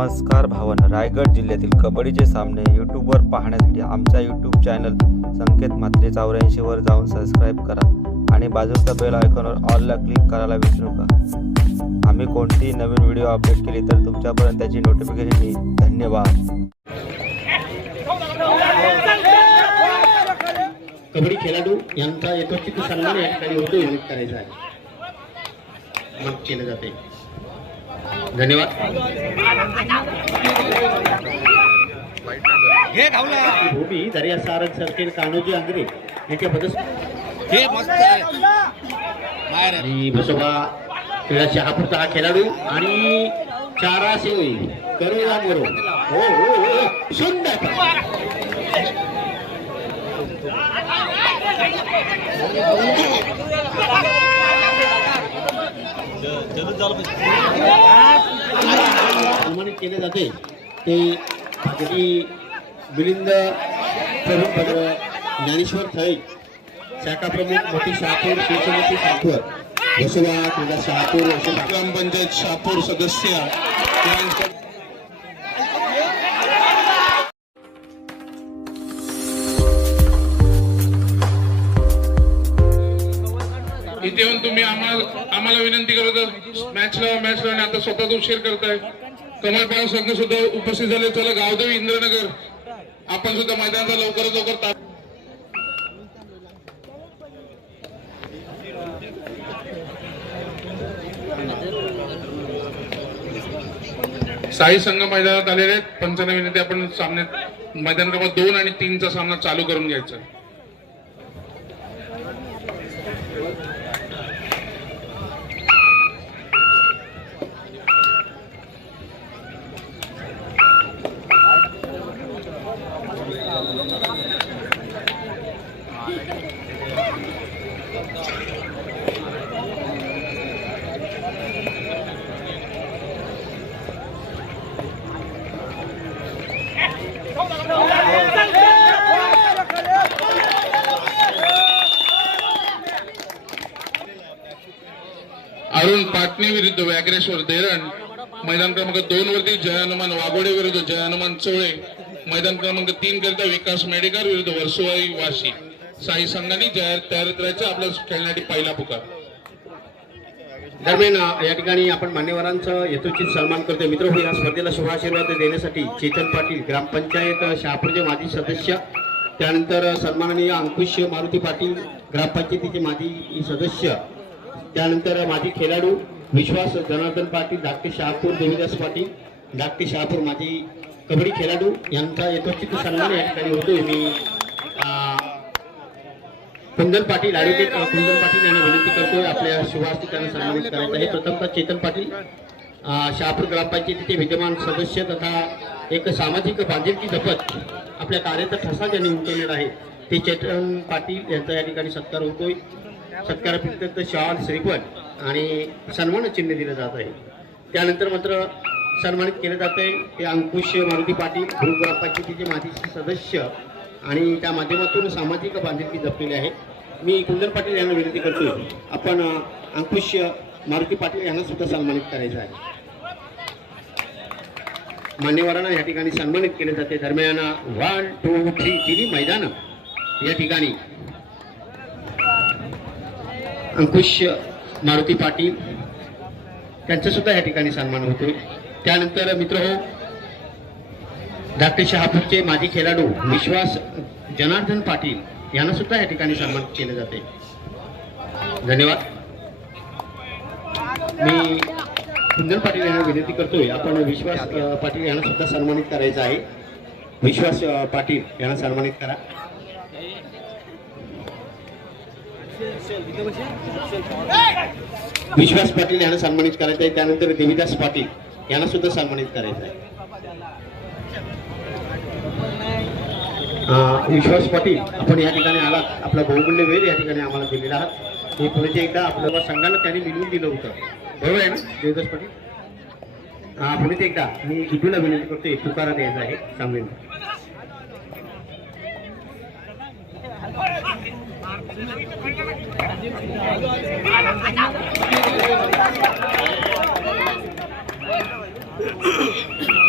नमस्कार भावन. रायगड जिल्ह्यातील कबड्डीचे सामने यूट्यूबवर पाहण्यासाठी आमच्या यूट्यूब चॅनल संकेत मात्रे चौऱ्याऐंशीवर जाऊन सबस्क्राईब करा आणि बाजूच्या बेल आयकॉनवर ऑलला क्लिक करायला विसरू नका. आम्ही कोणतीही नवीन व्हिडिओ अपडेट केली तर तुमच्यापर्यंत त्याची नोटिफिकेशन येईल. धन्यवाद. कबड्डी खेळाडू यांचा यथोचित सन्मान या ठिकाणी होतो करायचा आहे. मग केलं जाते धन्यवाद. भूमी दर्या सारंग सरकेल कान्होजी आंग्रे यांच्या पदस हे मस्त. आणि बसोबा क्रीडा शहापूरचा हा खेळाडू आणि चारा सेवी करूया मरो हो हो हो सुंदर प्रमाणित केले जाते. ते श्री मिलिंद प्रमुख पत्र ज्ञानेश्वर थळे शाखा प्रमुख मोठी शहापूर शिवसमिती सातवर वसुबा क्रीडा शहापूर ग्रामपंचायत शहापूर सदस्य. इथे येऊन तुम्ही आम्हाला आम्हाला विनंती करत मॅचला मॅचला आणि आता स्वतःच उशीर करताय. कमलपाळ संघ सुद्धा उपस्थित झाले. चला गावदेवी इंद्रनगर. आपण सुद्धा मैदानाचा लवकरात लवकर साई संघ मैदानात आलेले आहेत. पंचांना विनंती आपण सामने मैदान क्रमांक दोन आणि तीनचा सामना चालू करून घ्यायचा आहे. अरुण नागरेश्वर देरण मैदान क्रमांक दोन वरती जयानुमान वाघोडे विरुद्ध जयानुमान चोळे मैदान क्रमांक तीन करिता विकास मेडेकर विरुद्ध वर्सुवाई वाशी. साई संघाने जाहीर तयारीत राहायचं आपल्या खेळण्यासाठी पहिला पुकार. दरम्यान या ठिकाणी आपण मान्यवरांचा यथोचित सन्मान करतोय. मित्र हो या स्पर्धेला शुभाशीर्वाद देण्यासाठी चेतन पाटील ग्रामपंचायत शहापूरचे माजी सदस्य त्यानंतर सन्माननीय अंकुश मारुती पाटील ग्रामपंचायतीचे माजी सदस्य त्यानंतर माजी खेळाडू विश्वास जनार्दन पाटील धाकटे शहापूर देवीदास पाटील धाकटे शहापूर माजी कबड्डी खेळाडू यांचा एकत्रित सन्मान या ठिकाणी होतोय. मी कुंदन पाटील ॲडव्होकेट कुंदन पाटील यांना विनंती करतोय. आपल्या शुभास्ती त्यांना सन्मानित करायचं आहे. प्रथमतः चेतन पाटील शहापूर शहापूर ग्रामपंचायतीचे विद्यमान सदस्य तथा एक सामाजिक बांधिलकी जपत आपल्या कार्याचा ठसा ज्यांनी उमटवलेला आहे. ते चेतन पाटील यांचा या ठिकाणी सत्कार होतोय. सत्काराप्रित्यर्थ शॉल श्रीफळ आणि सन्मान चिन्ह दिलं जात आहे. त्यानंतर मात्र सन्मानित केलं जात आहे. ते अंकुश मारुती पाटील ग्रुप ग्रामपंचायतीचे मातीचे सदस्य आणि त्या माध्यमातून सामाजिक बांधिलकी जपलेली आहे. मी कुंदन पाटील यांना विनंती करतोय आपण अंकुश मारुती पाटील यांना सुद्धा सन्मानित करायचं आहे. मान्यवरांना या ठिकाणी सन्मानित केले जाते. दरम्यान वन टू थ्री तिन्ही मैदान या ठिकाणी. अंकुश मारुती पाटील त्यांचा सुद्धा या ठिकाणी सन्मान होतोय. त्यानंतर मित्र हो धाकटे शहापूरचे माजी खेळाडू विश्वास जनार्दन पाटील यांना सुद्धा या ठिकाणी सन्मानित केले जाते धन्यवाद. मी कुंदन पाटील यांना विनंती करतोय आपण विश्वास पाटील यांना सुद्धा सन्मानित करायचं आहे. विश्वास पाटील यांना सन्मानित करा. विश्वास पाटील यांना सन्मानित करायचं आहे. त्यानंतर देविदास पाटील यांना सुद्धा सन्मानित करायचं आहे. विश्वास पाटील आपण या ठिकाणी आलात. आपला बहुमूल्य वेळ या ठिकाणी आम्हाला दिलेला आहात. हे पुढे एकदा आपल्या संघाला त्यांनी मिळवून दिलं होतं. बरोबर आहे ना देवदास पाटील? पुढे एकदा मी इटूला विनंती करतो पुकारा द्यायचा आहे सामने Thank you.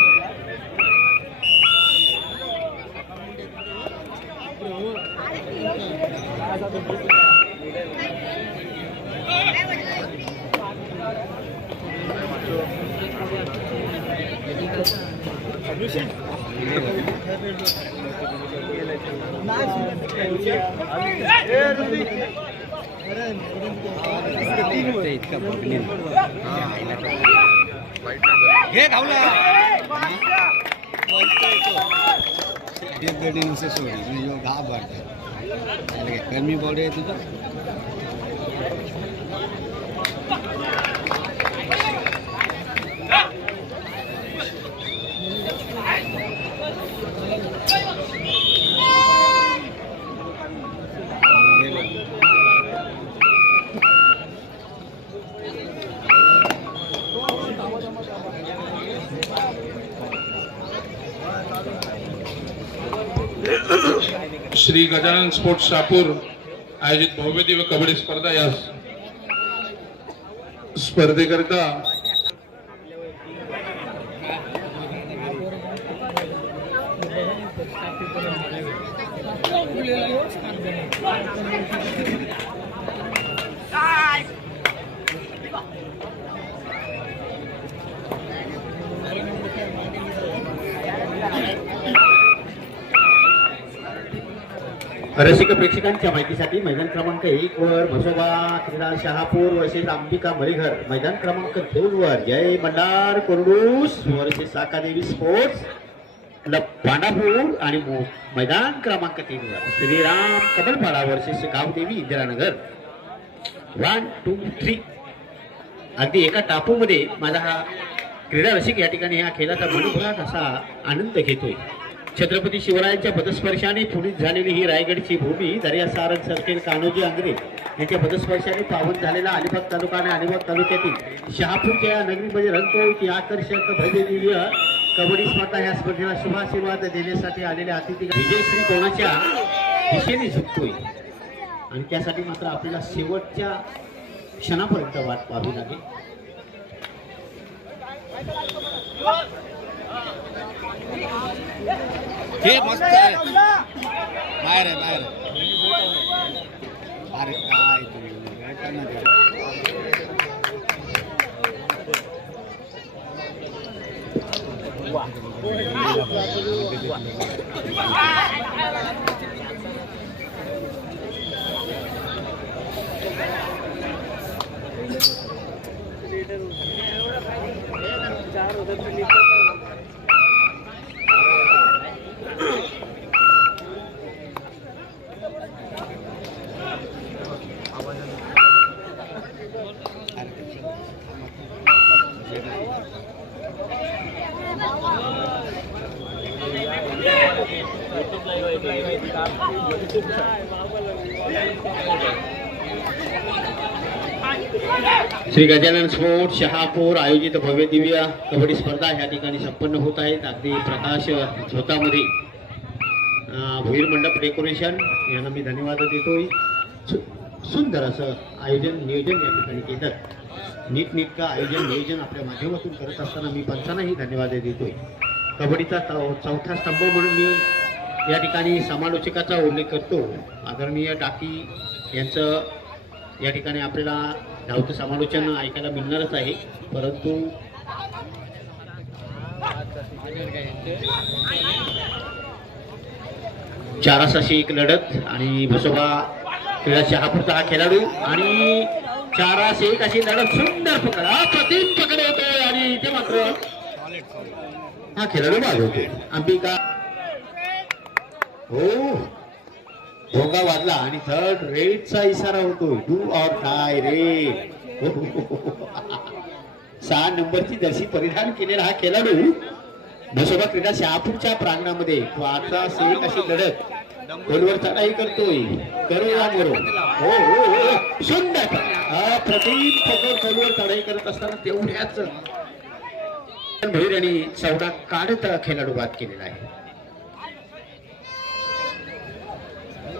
घे धावला. एक गडी नुसतं सोडी कमी बॉडी आहे तुझं श्री गजानन स्पोर्ट्स शापूर आयोजित भव्य दिव्य कबड्डी स्पर्धा या स्पर्धेकरिता रसिक प्रेक्षकांच्या माहितीसाठी मैदान क्रमांक एक वर म्हसोबा क्रीडा शहापूर वर्सेस अंबिका मरीघर मैदान क्रमांक दोन वर. जय मल्हार कोरडूस वर्षे साकादेवी स्पोर्ट्स क्लब पांडापूर आणि मैदान क्रमांक तीन वर. Shriram Kamalpada versus Gavdevi Indiranagar. One two three अगदी एका टापूमध्ये माझा हा क्रीडा रसिक या ठिकाणी ह्या खेळाचा मनोभरात असा आनंद घेतोय. छत्रपती शिवरायांच्या पदस्पर्शाने पुढील झालेली ही रायगडची भूमी दर्या सारंग सरखेल कान्होजी आंग्रे यांच्या पदस्पर्शाने पावन झालेला अलिबाग तालुका आणि अलिबाग तालुक्यातील शहापूरच्या या नगरीमध्ये रंगतोय की आकर्षक भव्य कबड्डी स्पर्धा या स्पर्धेला शुभाशीर्वाद देण्यासाठी आलेल्या अतिथी विजयश्री कोणाच्या दिशेने झुकतोय? आणि त्यासाठी मात्र आपल्याला शेवटच्या क्षणापर्यंत वाट पाहावी लागेल. हे मस्त आहे. बाहेर आहे बाहेर. अरे काय तुम्ही? काय श्री गजानन स्पोर्ट शहापूर आयोजित भव्य दिव्य कबड्डी स्पर्धा ह्या ठिकाणी संपन्न होत आहेत. अगदी प्रकाश झोतामध्ये भुईर मंडप डेकोरेशन. यांना मी धन्यवाद देतोय. सु- सुंदर असं आयोजन नियोजन या ठिकाणी केलं. नीटनेटकं आयोजन नियोजन आपल्या माध्यमातून करत असताना मी पंचांनाही धन्यवाद देतोय. कबड्डीचा चौ- चौथा स्तंभ म्हणून मी या ठिकाणी समालोचकाचा उल्लेख करतो. आदरणीय टाकी यांचं या ठिकाणी आपल्याला धावतं समालोचन ऐकायला मिळणारच आहे. परंतु चारासाशी एक लढत आणि भसोबा क्रीडा शहापूरचा हा खेळाडू आणि चाराशे एक अशी लढत सुंदर पकडा. प्रतिम पकडे होतोय आणि इथे मात्र हा खेळाडू बाजवतो अंबिका हो. भोगा वाजला आणि थर्ड रेडचा इशारा होतो. डू ऑर डाय रे. सहा नंबरची जशी परिधान केलेला हा खेळाडू भसोबा क्रीडा शहापूरच्या प्रांगणामध्ये. तो आता सेक अशी लढत खोलवर चढाई करतोय. करो या मरो. हो, हो हो हो सुंदर. अप्रतिम पकड खोलवर चढाई करत असताना तेवढ्याच भैर आणि चौडा काढत खेळाडू बाद केलेला आहे.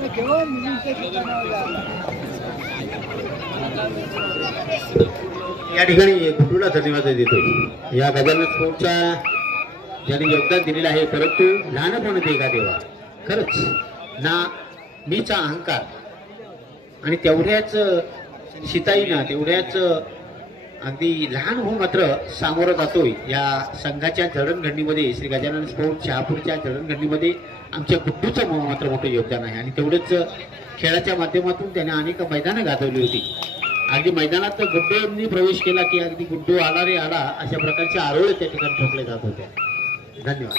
बरोबर आहे. या ठिकाणी गुड्डूला धन्यवाद देतो या गजानन स्पोर्टचा ज्यांनी योगदान दिलेलं आहे परंतु लहानपण ते का देवा? खरंच ना मीचा अहंकार. आणि तेवढ्याच शिताईनं तेवढ्याच अगदी लहान होऊन मात्र सामोरं जातोय या संघाच्या जडणघडणीमध्ये श्री गजानन स्पोर्ट शहापूरच्या जडणघडणीमध्ये. आमच्या गुड्डूचं मात्र मोठं योगदान आहे आणि तेवढंच खेळाच्या माध्यमातून त्याने अनेक मैदानं गाजवली होती अगदी मैदानात गुड्डूंनी प्रवेश केला की अगदी गुड्डू आला रे आला अशा प्रकारचे आरोळे त्या ठिकाणी ठोकले जात होते धन्यवाद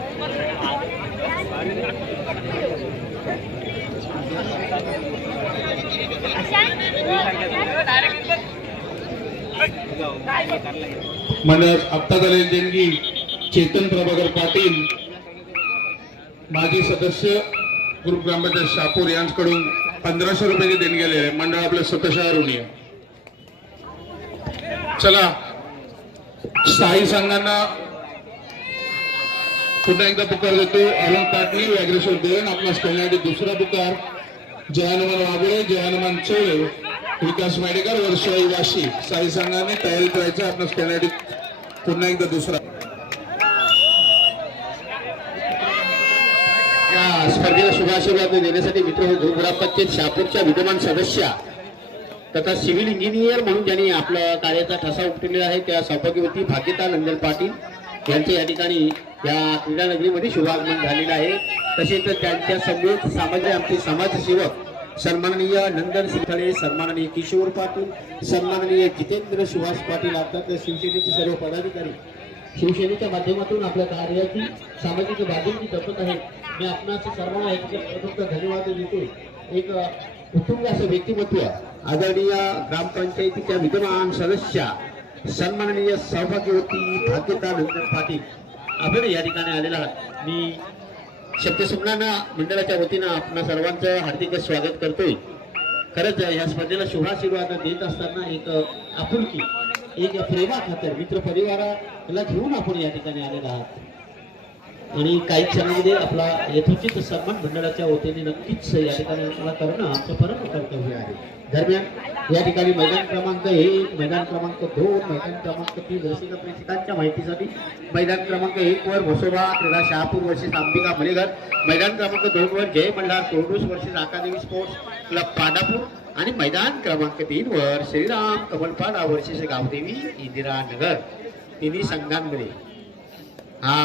मंडळात आत्ता झालेले देणगी चेतन प्रभाकर पाटील माजी सदस्य ग्रुप ग्रामपंचायत शापूर यांच्याकडून पंधराशे रुपयाची देणगी आलेली आहे. मंडळ आपल्या स्वतःच्या ऋणी चला साई संघांना पुन्हा एकदा पुकार देतो. अरुण पाटणी व्याघ्रेश्वर देवण आपणास कळण्यासाठी दुसरा पुकार. जयानुमान वागळे जय चोळे विकास मेडेकर वर्षाई वाशी. साई संघाने तयारी करायचं आपणास कळण्यासाठी पुन्हा एकदा दुसरा. या स्पर्धेला शुभाशीर्वाद देण्यासाठी मित्र हो शापूरच्या विद्यमान सदस्य तथा सिव्हिल इंजिनियर म्हणून ज्यांनी आपल्या कार्याचा ठसा उपटलेला आहे त्या सौभाग्यवती भाग्यता नंदन पाटील यांचे या ठिकाणी या क्रीडा नगरीमध्ये शुभागमन झालेलं आहे. तसेच त्यांच्या समवेत सामाजिक आमचे समाजसेवक सन्माननीय नंदन सिंथळे सन्माननीय किशोर पाटील सन्माननीय जितेंद्र सुहास पाटील अर्थात शिवसेनेचे सर्व पदाधिकारी शिवसेनेच्या माध्यमातून आपल्या कार्याची सामाजिक बाजूची जपत आहे मी आपणास सर्वांना एक धन्यवाद देतो. एक कुटुंब असं व्यक्तिमत्व आदरणीय ग्रामपंचायतीच्या विद्यमान सदस्या सन्माननीय सहभागीवती भाग्यता नंदन पाटील. आपण या ठिकाणी आलेला आहात. मी शब्दसुमनाना मंडळाच्या वतीनं आपणा सर्वांचं हार्दिक स्वागत करतोय. खरंच या स्पर्धेला शुभाशीर्वाद देत असताना एक आपुलकी एक प्रेमा खातर मित्र परिवाराला घेऊन आपण या ठिकाणी आलेला आहात. आणि काही क्षणामध्ये आपला यथोचित सन्मान मंडळाच्या वतीने नक्कीच या ठिकाणी आपल्याला करणं आमचं परम कर्तव्य आहे. दरम्यान या ठिकाणी मैदान क्रमांक एक मैदान क्रमांक दोन मैदान क्रमांक तीन रसिक प्रेक्षकांच्या माहितीसाठी मैदान क्रमांक एक वर भोसोबा क्रीडा शहापूर वर्षेस अंबिका मलेघर मैदान क्रमांक दोन वर जय Malhar तोरडूस versus academy sports club Pandapur आणि मैदान क्रमांक तीन वर श्रीराम कमलपाडा वर्षेस गावदेवी इंदिरानगर तिन्ही संघांमध्ये हा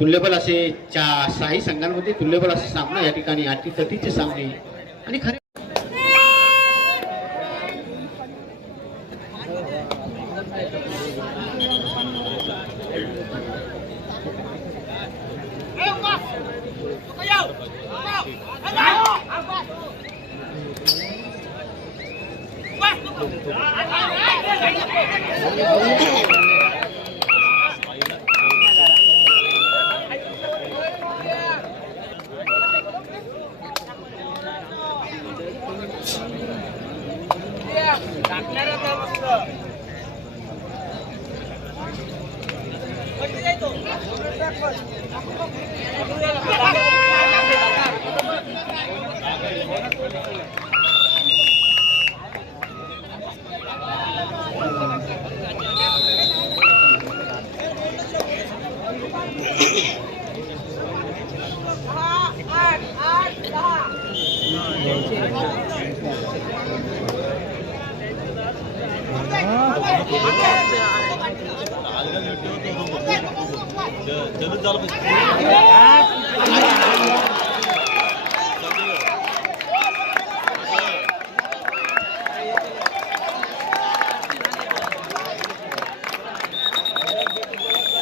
तुल्यबल असे चा साही संघांमध्ये तुल्यबल असे सामना या ठिकाणी अटीतटीचे सामने. आणि खरे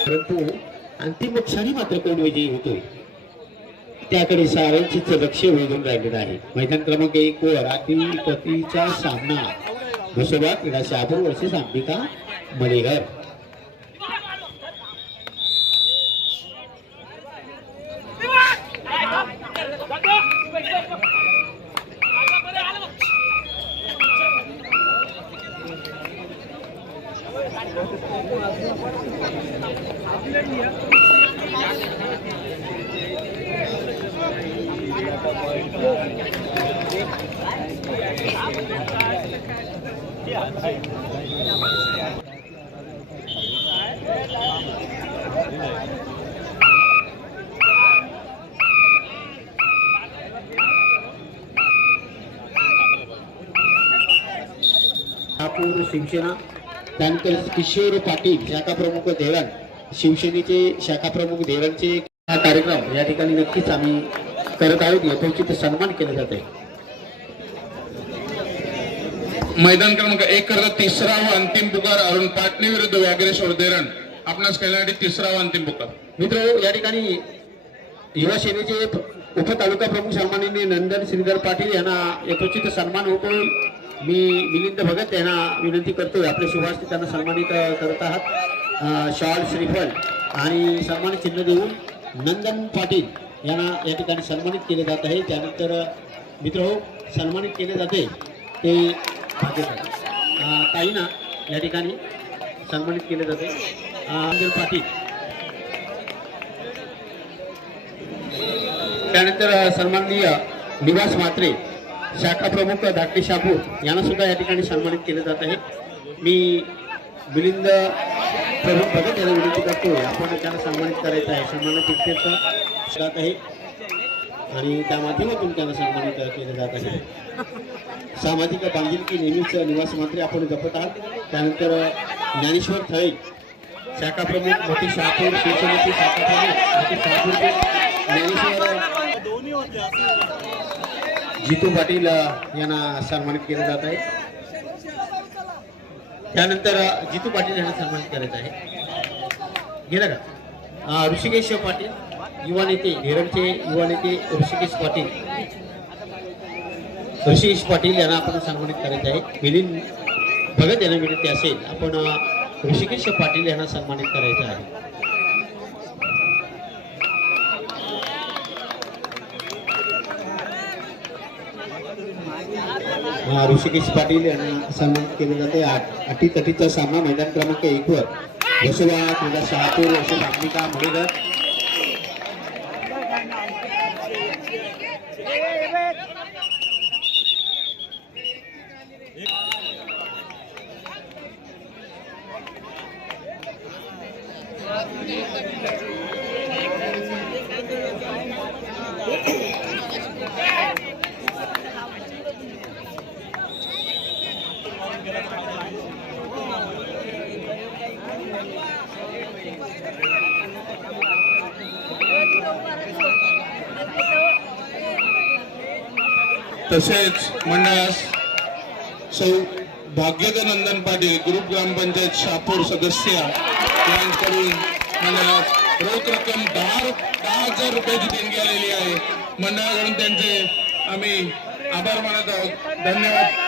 परंतु अंतिम क्षणी मात्र कोण विजयी होतोय? त्याकडे साऱ्यांचीच लक्ष वेधून राहिलेलं आहे. मैदान क्रमांक एक वर अतिपतीचा सामना. घोसोबा क्रीडा शहापूर वर्षी अंबिका मलेघर. शहापूर शिवसेना त्यानंतर किशोर पाटील शाखा प्रमुख देवण शिवसेनेचे शाखा प्रमुख देवणचे हा कार्यक्रम या ठिकाणी नक्कीच आम्ही करत आहोत यथोचित सन्मान केला जात आहे. मैदान क्रमांक एक करता तिसरा व अंतिम पुकार अरुण पाटणे विरुद्ध व्याघ्रेश्वर देरण. आपणास खेळण्यासाठी तिसरा व अंतिम पुकार. मित्र या ठिकाणी युवा सेनेचे उप तालुका प्रमुख सन्माननीय नंदन श्रीधर पाटील यांना यथोचित सन्मान होतोय मी मिलिंद भगत यांना विनंती करतोय. आपले शुभास्ती त्यांना सन्मानित करत आहात. शॉल श्रीफल आणि सन्मानित चिन्ह देऊन नंदन पाटील यांना या ठिकाणी सन्मानित केले जात आहे. त्यानंतर मित्र हो सन्मानित केले जाते ते ताईना या ठिकाणी सन्मानित केले जाते. अंजल पाटील. त्यानंतर सन्माननीय निवास म्हात्रे शाखा प्रमुख धाकटे शापूर यांना सुद्धा या ठिकाणी सन्मानित केले जात आहे. मी मिलिंद प्रमुख भगत याला विनंती करतो आपण त्यांना सन्मानित करायचं आहे. सन्मानित इतकेच जात आहे. आणि त्या माध्यमातून त्यांना सन्मानित केलं जात आहे. सामाजिक बांधिलकी नेहमीच निवास मंत्री आपण जपत आहात. त्यानंतर ज्ञानेश्वर थळे शाखा प्रमुख मोठी शहापूर शिवसेनेचे शाखा प्रमुख मोठी शहापूरचे ज्ञानेश्वर जितू पाटील यांना सन्मानित केलं जात आहे. त्यानंतर जितू पाटील यांना सन्मानित करायचं आहे. गेलं का? ऋषिकेश पाटील युवा नेते नेरळचे युवा नेते ऋषिकेश पाटील. ऋषिकेश पाटील यांना आपण सन्मानित करायचं आहे. मिलिंद भगत यांना विनंती असेल. आपण ऋषिकेश पाटील यांना सन्मानित करायचं आहे. ऋषिकेश पाटील यांना सन्मानित केले जाते. आठ अटीतटीचा सामना मैदान क्रमांक एक वर. यशोबा क्रीडा शहापूर यशोब अंबिका मुळेधर तसेच मंडळास सौ भाग्यदनंदन पाटील ग्रुप ग्रामपंचायत शापूर सदस्य यांकडून मंडळास रोख रक्कम दहा दहा हजार रुपयाची देणगी आलेली आहे. मंडळाकडून त्यांचे आम्ही आभार मानत आहोत. धन्यवाद.